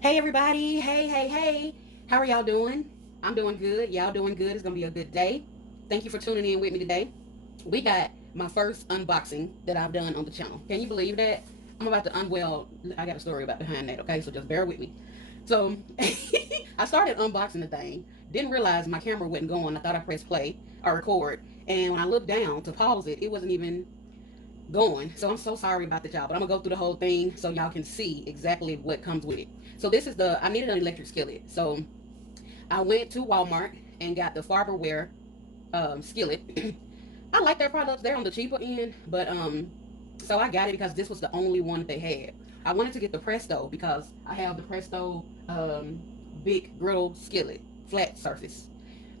Hey everybody, hey. How are y'all doing? I'm doing good. Y'all doing good. It's gonna be a good day. Thank you for tuning in with me today. We got my first unboxing that I've done on the channel. Can you believe that? I'm about to unwell. I got a story about behind that, okay? So just bear with me. So I started unboxing the thing. Didn't realize my camera wasn't going. I thought I pressed play or record. And when I looked down to pause it, it wasn't even going. So I'm so sorry about that, y'all. But I'm gonna go through the whole thing so y'all can see exactly what comes with it. So this is I needed an electric skillet. So I went to Walmart and got the Farberware skillet. I like their products. They're on the cheaper end, but so I got it because this was the only one that they had. I wanted to get the Presto because I have the Presto big griddle skillet, flat surface.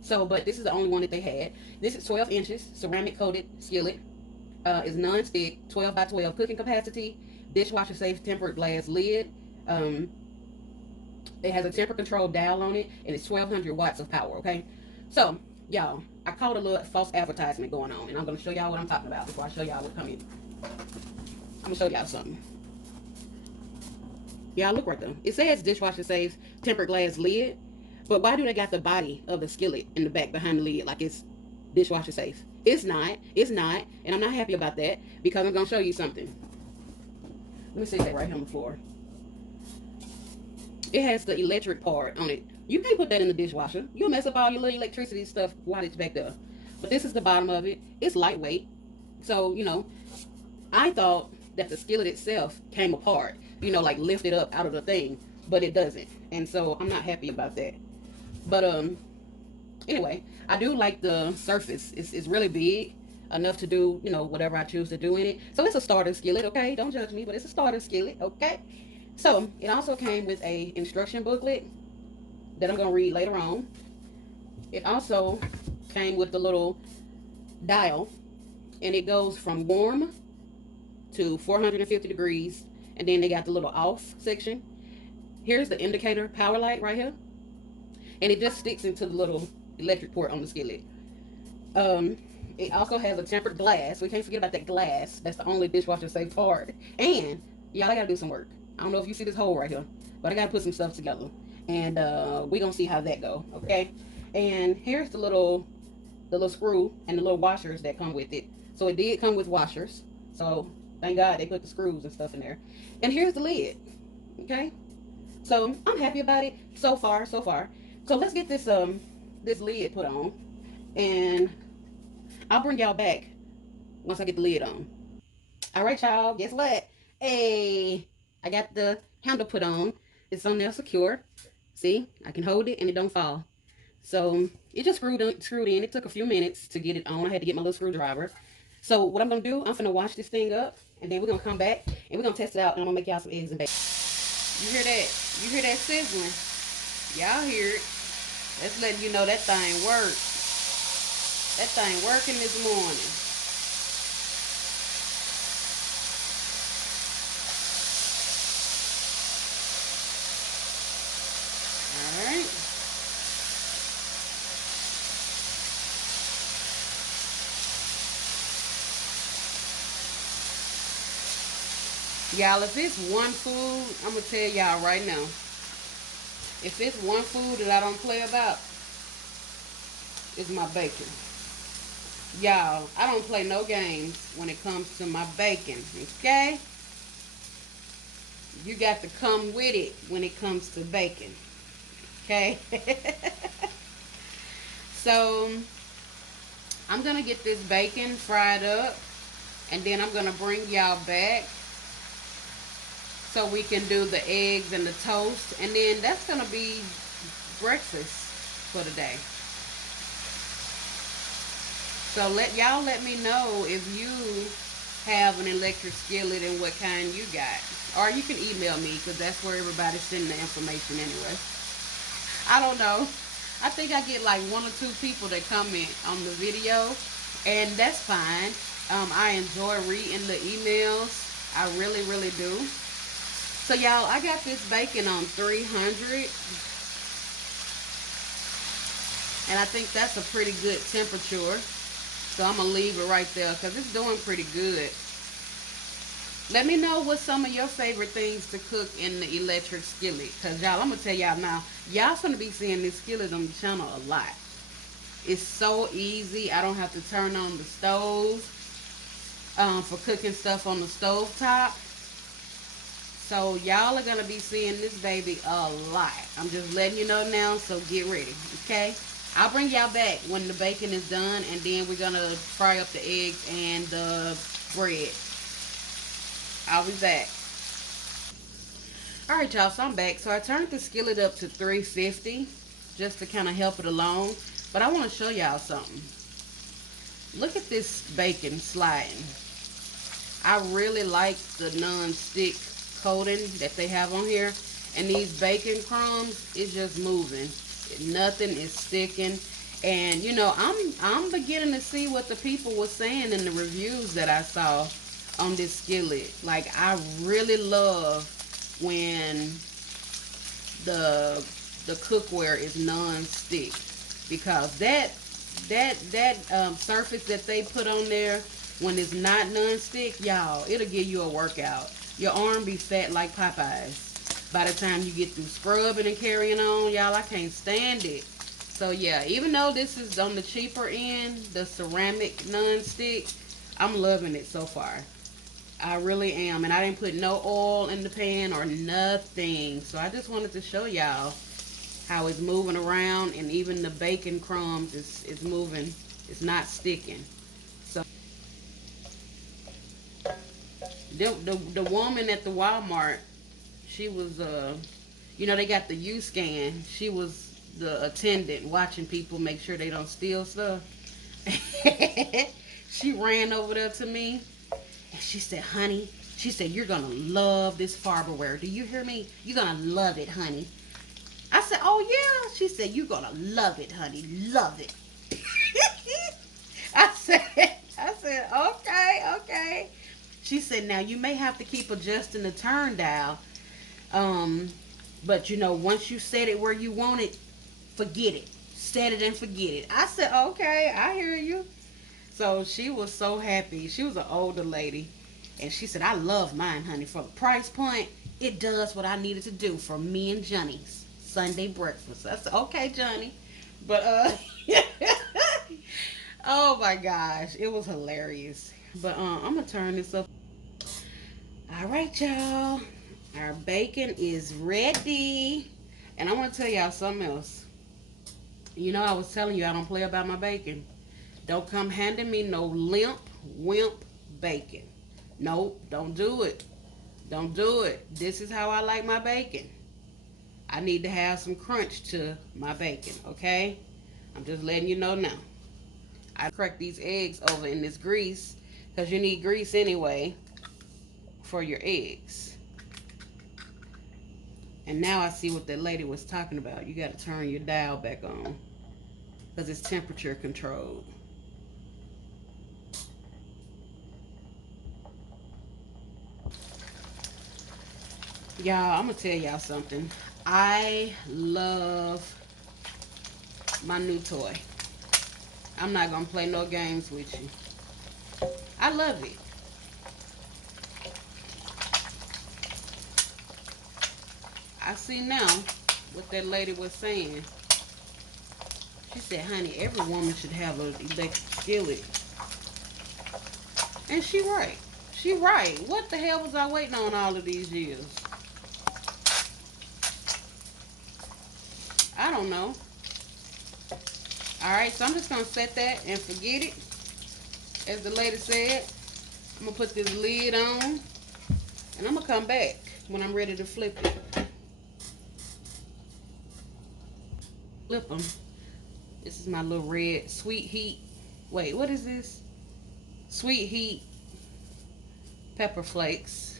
So, but this is the only one that they had. This is 12 inches, ceramic coated skillet. Is non-stick, 12 by 12 cooking capacity, dishwasher safe tempered glass lid. Um, it has a temperature control dial on it, and it's 1200 watts of power. Okay, so y'all, I caught a little false advertisement going on, and I'm gonna show y'all what I'm talking about before I show y'all what come in. I'm gonna show y'all something. Y'all look right there. It says dishwasher safe tempered glass lid, but why do they got the body of the skillet in the back behind the lid like it's dishwasher safe? It's not. It's not, and I'm not happy about that because I'm gonna show you something. Let me see that right here on the floor. It has the electric part on it. You can't put that in the dishwasher. You'll mess up all your little electricity stuff while it's back there. But this is the bottom of it. It's lightweight. So, I thought that the skillet itself came apart, like lifted up out of the thing, but it doesn't. And so I'm not happy about that. But anyway, I do like the surface. It's really big enough to do, whatever I choose to do in it. So it's a starter skillet, okay? Don't judge me, but it's a starter skillet, okay? So it also came with a instruction booklet that I'm gonna read later on. It also came with the little dial, and it goes from warm to 450 degrees, and then they got the little off section. Here's the indicator power light right here, and it just sticks into the little electric port on the skillet. Um, it also has a tempered glass. We can't forget about that glass. That's the only dishwasher safe part. And y'all, I gotta do some work. I don't know if you see this hole right here, but I gotta put some stuff together, and we gonna see how that go. Okay. And here's the little screw and the little washers that come with it. So it did come with washers. So thank God they put the screws and stuff in there. And here's the lid. Okay. So I'm happy about it so far. So far. So let's get this lid put on, and I'll bring y'all back once I get the lid on. All right, y'all. Guess what? Hey, I got the handle put on. It's on there secure. See, I can hold it and it don't fall. So it just screwed in. It took a few minutes to get it on. I had to get my little screwdriver. So what I'm gonna do, I'm gonna wash this thing up, and then we're gonna come back and we're gonna test it out, and I'm gonna make y'all some eggs and bacon. You hear that? You hear that sizzling? Y'all hear it? That's letting you know that thing works. That thing working this morning. All right. Y'all, if it's one food, I'm gonna tell y'all right now. If it's one food that I don't play about, it's my bacon. Y'all, I don't play no games when it comes to my bacon, okay? You got to come with it when it comes to bacon, okay? So, I'm gonna get this bacon fried up, and then I'm gonna bring y'all back so we can do the eggs and the toast, and then that's gonna be breakfast for the day. So let me know if you have an electric skillet and what kind you got, or you can email me because that's where everybody's sending the information anyway. I don't know. I think I get like one or two people that comment on the video, and that's fine. I enjoy reading the emails. I really, really do. So y'all, I got this bacon on 300, and I think that's a pretty good temperature. So I'm gonna leave it right there because it's doing pretty good. Let me know what some of your favorite things to cook in the electric skillet. Because, y'all, I'm going to tell y'all now, y'all going to be seeing this skillet on the channel a lot. It's so easy. I don't have to turn on the stove for cooking stuff on the stove top. So y'all are going to be seeing this baby a lot. I'm just letting you know now, so get ready, okay? I'll bring y'all back when the bacon is done, and then we're going to fry up the eggs and the bread. I'll be back. All right, y'all, so I'm back. So I turned the skillet up to 350 just to kind of help it along. But I want to show y'all something. Look at this bacon sliding. I really like the non-stick coating that they have on here. And these bacon crumbs, it's just moving. Nothing is sticking. And, you know, I'm beginning to see what the people were saying in the reviews that I saw on this skillet. Like, I really love when the cookware is non-stick, because that surface that they put on there when it's not non-stick, y'all, it'll give you a workout. Your arm be fat like Popeyes by the time you get through scrubbing and carrying on. Y'all, I can't stand it. So yeah, even though this is on the cheaper end, the ceramic non-stick, I'm loving it so far. I really am. And I didn't put no oil in the pan or nothing. So I just wanted to show y'all how it's moving around, and even the bacon crumbs is moving. It's not sticking. So the woman at the Walmart, she was you know, they got the U-scan. She was the attendant watching people make sure they don't steal stuff. She ran over there to me and she said, honey, she said, you're gonna love this Farberware. Do you hear me? You're gonna love it, honey. I said, oh yeah. She said, you're gonna love it, honey. Love it. I said, okay. She said, now you may have to keep adjusting the turn dial. But you know, once you set it where you want it, forget it. Set it and forget it. I said, okay, I hear you. So she was so happy. She was an older lady. And she said, I love mine, honey. For the price point, it does what I needed to do for me and Johnny's Sunday breakfast. I said, okay, Johnny. But, oh my gosh. It was hilarious. But, I'm going to turn this up. All right, y'all. Our bacon is ready. And I want to tell y'all something else. You know, I was telling you I don't play about my bacon. Don't come handing me no wimp bacon. Nope, don't do it. Don't do it. This is how I like my bacon. I need to have some crunch to my bacon, okay? I'm just letting you know now. I crack these eggs over in this grease, because you need grease anyway for your eggs. And now I see what that lady was talking about. You got to turn your dial back on, because it's temperature controlled. Y'all, I'm going to tell y'all something. I love my new toy. I'm not going to play no games with you. I love it. I see now what that lady was saying. She said, honey, every woman should have an electric skillet. And she right. She right. What the hell was I waiting on all of these years? I don't know. Alright, so I'm just going to set that and forget it. As the lady said, I'm going to put this lid on. And I'm going to come back when I'm ready to flip it. Flip them. This is my little red sweet heat. Wait, what is this? Sweet heat pepper flakes.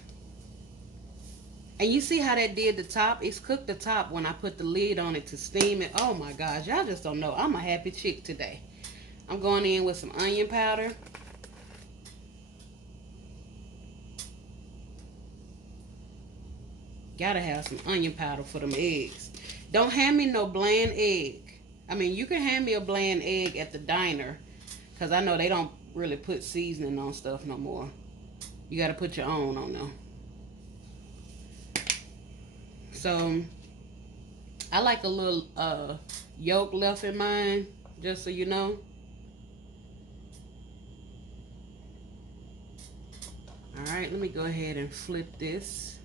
And you see how that did the top? It's cooked the top when I put the lid on it to steam it. Oh my gosh, y'all just don't know. I'm a happy chick today. I'm going in with some onion powder. Gotta have some onion powder for them eggs. Don't hand me no bland egg. I mean, you can hand me a bland egg at the diner, because I know they don't really put seasoning on stuff no more. You got to put your own on there. So I like a little yolk left in mine, just so you know. All right, let me go ahead and flip this.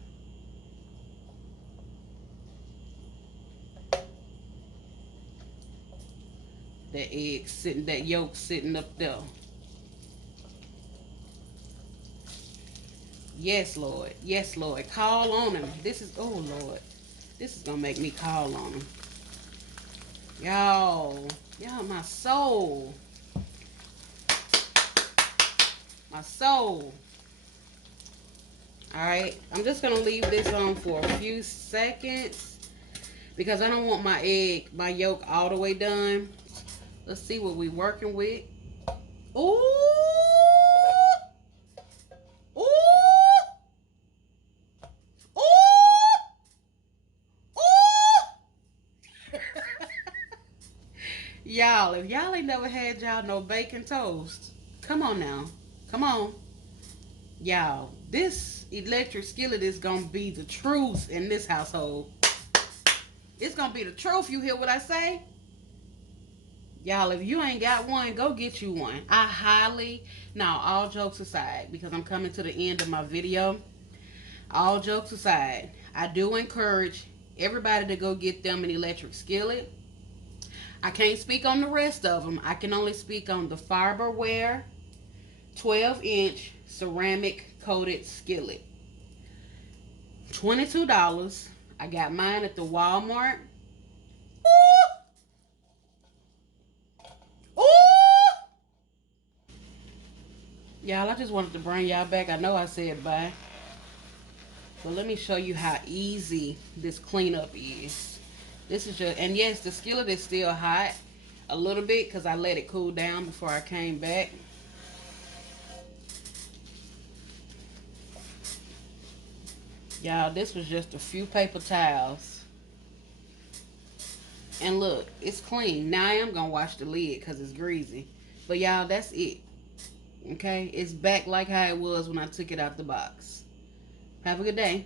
That egg sitting, that yolk sitting up there. Yes, Lord. Yes, Lord. Call on him. This is, oh, Lord. This is going to make me call on him. Y'all. Y'all, my soul. My soul. All right. I'm just going to leave this on for a few seconds because I don't want my yolk all the way done. Let's see what we working with. Ooh. Ooh. Ooh. Ooh. Y'all, if y'all ain't never had y'all no bacon toast, come on now. Come on. Y'all, this electric skillet is going to be the truth in this household. It's going to be the truth. You hear what I say? Y'all, if you ain't got one, go get you one. I highly, now all jokes aside, because I'm coming to the end of my video, all jokes aside, I do encourage everybody to go get them an electric skillet. I can't speak on the rest of them. I can only speak on the Farberware 12-inch ceramic coated skillet. $22. I got mine at the Walmart. Ooh! Ooh! Y'all, I just wanted to bring y'all back. I know I said bye. But let me show you how easy this cleanup is. This is just, and yes, the skillet is still hot a little bit because I let it cool down before I came back. Y'all, this was just a few paper towels. And look, it's clean. Now I am going to wash the lid because it's greasy. But y'all, that's it. Okay? It's back like how it was when I took it out the box. Have a good day.